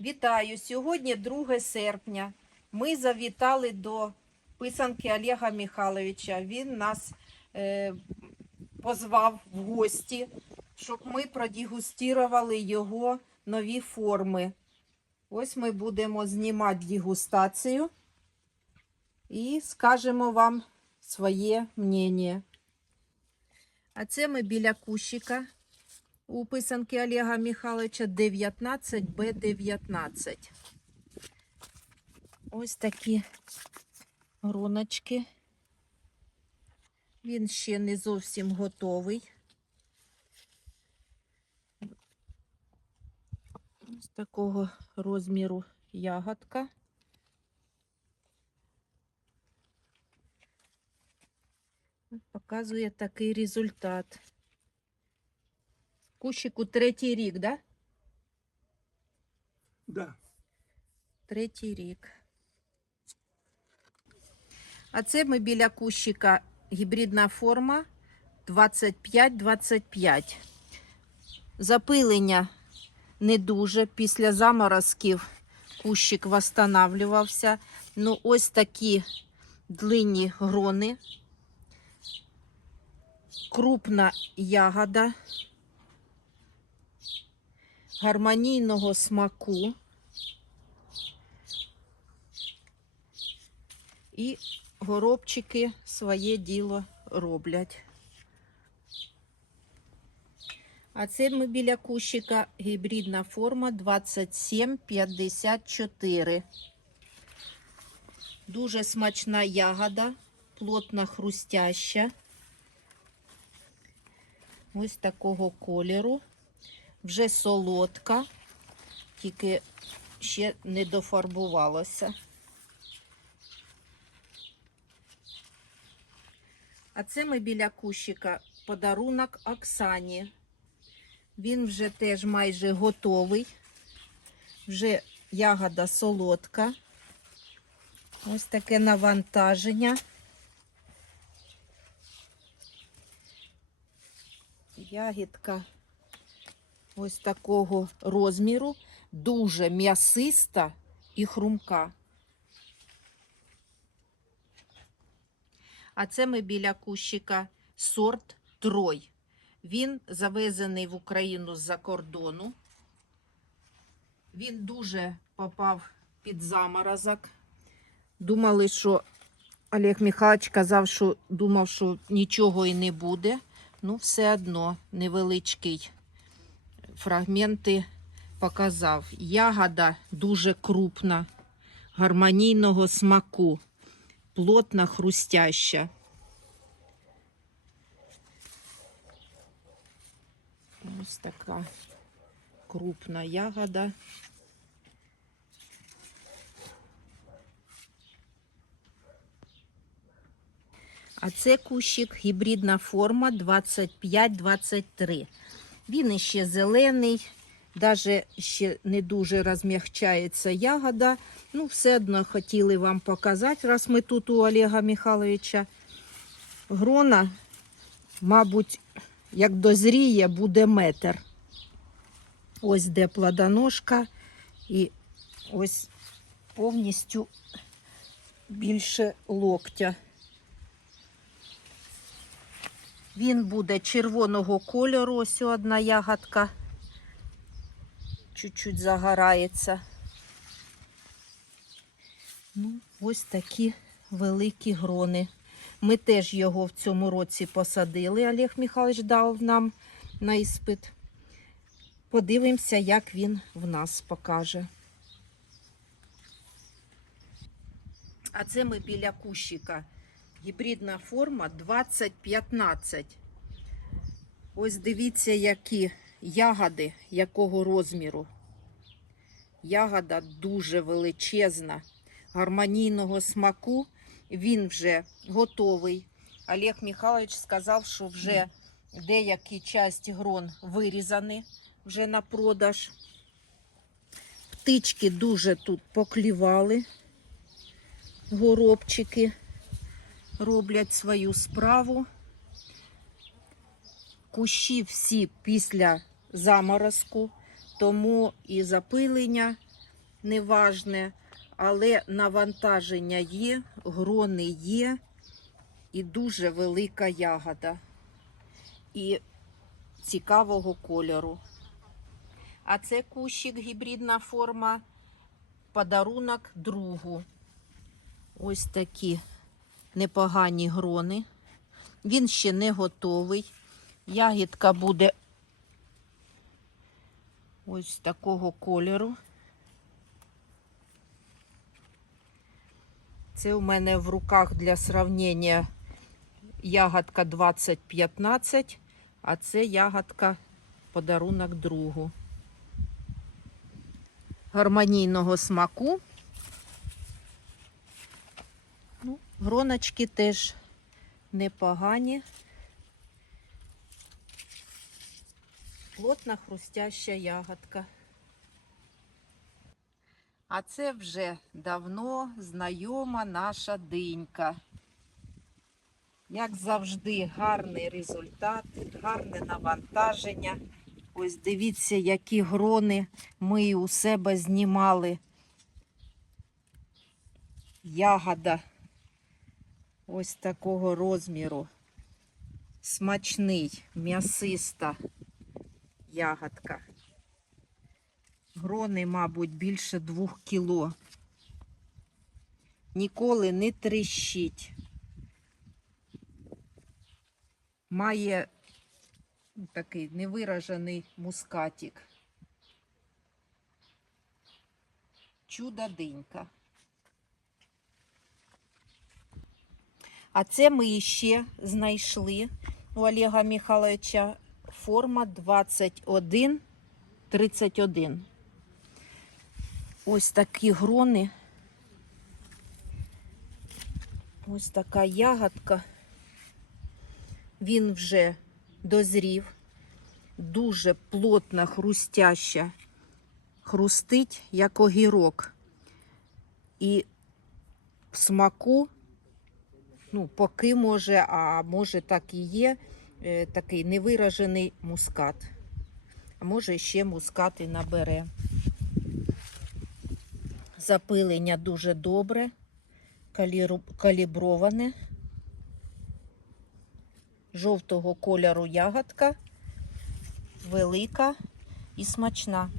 Вітаю! Сьогодні 2 серпня. Ми завітали до писанки Олега Михайловича. Він нас е, позвав в гості, щоб ми продегустували його нові форми. Ось ми будемо знімати дегустацію і скажемо вам своє мнення. А це ми біля кущика у писанки Олега Михайловича 19Б19. Ось такі гроночки. Він ще не зовсім готовий. Ось такого розміру ягодка. Показує такий результат. Кущику третій рік, да? Да. Третій рік. А це ми біля кущика гібридна форма 25-25. Запилення не дуже. Після заморозків кущик восстанавливався. Ну, ось такі длинні грони. Крупна ягода гармонійного смаку. І горобчики своє діло роблять. А це ми біля кущика гібридна форма 2754. Дуже смачна ягода, плотно хрустяща. Ось такого кольору. Вже солодка, тільки ще не дофарбувалося. А це ми біля кущика подарунок Оксані. Він вже теж майже готовий. Вже ягода солодка. Ось таке навантаження. Ягідка ось такого розміру, дуже м'ясиста і хрумка. А це ми біля кущика сорт Трой. Він завезений в Україну з-за кордону. Він дуже попав під заморозок. Думали, що Олег Михайлович казав, що думав, що нічого і не буде. Ну, все одно невеличкий фрагменти показав. Ягода дуже крупна, гармонійного смаку, плотна, хрустяща. Ось така крупна ягода. А це кущик гібридна форма 25-23. Він іще зелений, навіть ще не дуже розм'ягчається ягода. Ну, все одно хотіли вам показати, раз ми тут у Олега Михайловича. Грона, мабуть, як дозріє, буде метр. Ось де плодоножка і ось повністю більше локтя. Він буде червоного кольору, ось одна ягодка. Чуть-чуть загорається. Ну, ось такі великі грони. Ми теж його в цьому році посадили. Олег Михайлович дав нам на іспит. Подивимося, як він в нас покаже. А це ми біля кущика. Гібридна форма 2015. Ось дивіться, які ягоди, якого розміру. Ягода дуже величезна, гармонійного смаку. Він вже готовий. Олег Михайлович сказав, що вже деякі часті грон вирізані вже на продаж. Птички дуже тут поклівали, горобчики роблять свою справу. Кущі всі після заморозку, тому і запилення неважне, але навантаження є, грони є і дуже велика ягода. І цікавого кольору. А це кущик гібридна форма, подарунок другу. Ось такі непогані грони. Він ще не готовий. Ягідка буде ось такого кольору. Це у мене в руках для сравнення ягодка 2015, а це ягодка подарунок другу. Гармонійного смаку. Ну, гроночки теж непогані. Плотна хрустяща ягодка. А це вже давно знайома наша динька. Як завжди, гарний результат, гарне навантаження. Ось дивіться, які грони ми у себе знімали. Ягода ось такого розміру. Смачний, м'ясиста ягодка. Грони, мабуть, більше двох кіло. Ніколи не тріщить. Має такий невиражений мускатик. Чудо А це ми ще знайшли у Олега Михайловича форма 21 31. Ось такі грони. Ось така ягодка. Він вже дозрів. Дуже плотна, хрустяща. Хрустить, як огірок. І в смаку, ну, поки може, а може так і є, е, такий невиражений мускат. А може ще мускат і набере. Запилення дуже добре, каліброване. Жовтого кольору ягодка, велика і смачна.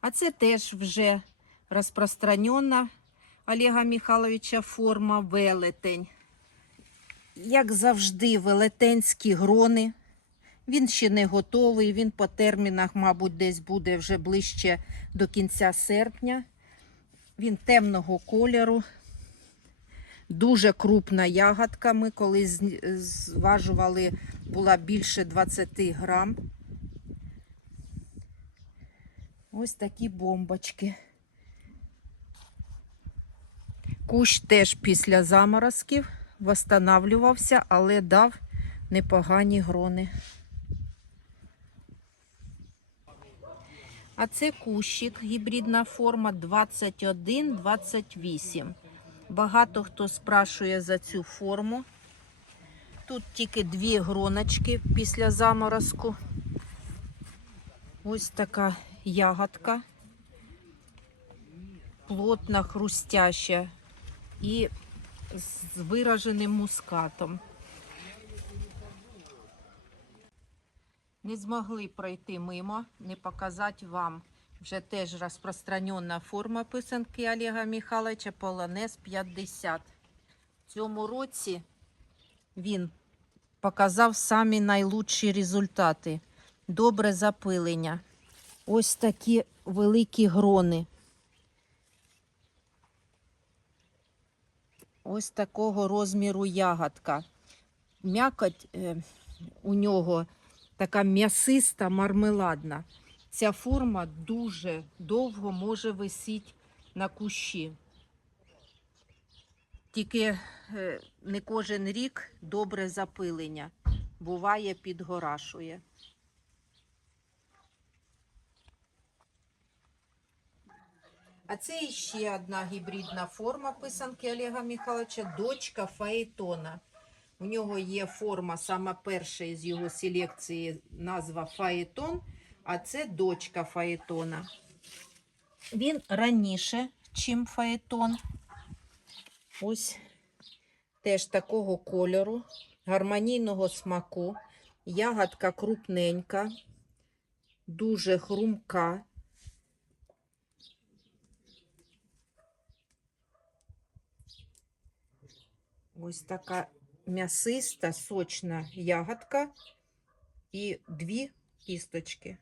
А це теж вже розпространена Олега Михайловича форма велетень. Як завжди, велетенські грони. Він ще не готовий, він по термінах, мабуть, десь буде вже ближче до кінця серпня. Він темного кольору. Дуже крупна ягодка. Ми коли з- зважували, була більше 20 грам. Ось такі бомбочки. Кущ теж після заморозків восстанавлювався, але дав непогані грони. А це кущик, гібридна форма 21-28. Багато хто спрашує за цю форму. Тут тільки дві гроночки після заморозку. Ось така ягодка. Плотна, хрустяща і з вираженим мускатом. Не змогли пройти мимо, не показати вам. Вже теж розпространена форма писанки Олега Михайловича Полонез 50. В цьому році він показав самі найлучші результати. Добре запилення. Ось такі великі грони. Ось такого розміру ягодка. М'якоть е, у нього така м'ясиста, мармеладна. Ця форма дуже довго може висіти на кущі. Тільки е, не кожен рік добре запилення. Буває, підгорашує. А це ще одна гібридна форма писанки Олега Михайловича, дочка Фаетона. У нього є форма, сама перша із його селекції, назва Фаетон, а це дочка Фаетона. Він раніше, чим фаетон. Ось теж такого кольору, гармонійного смаку. Ягодка крупненька, дуже хрумка. Ось така м'ясиста, сочна ягодка і дві кісточки.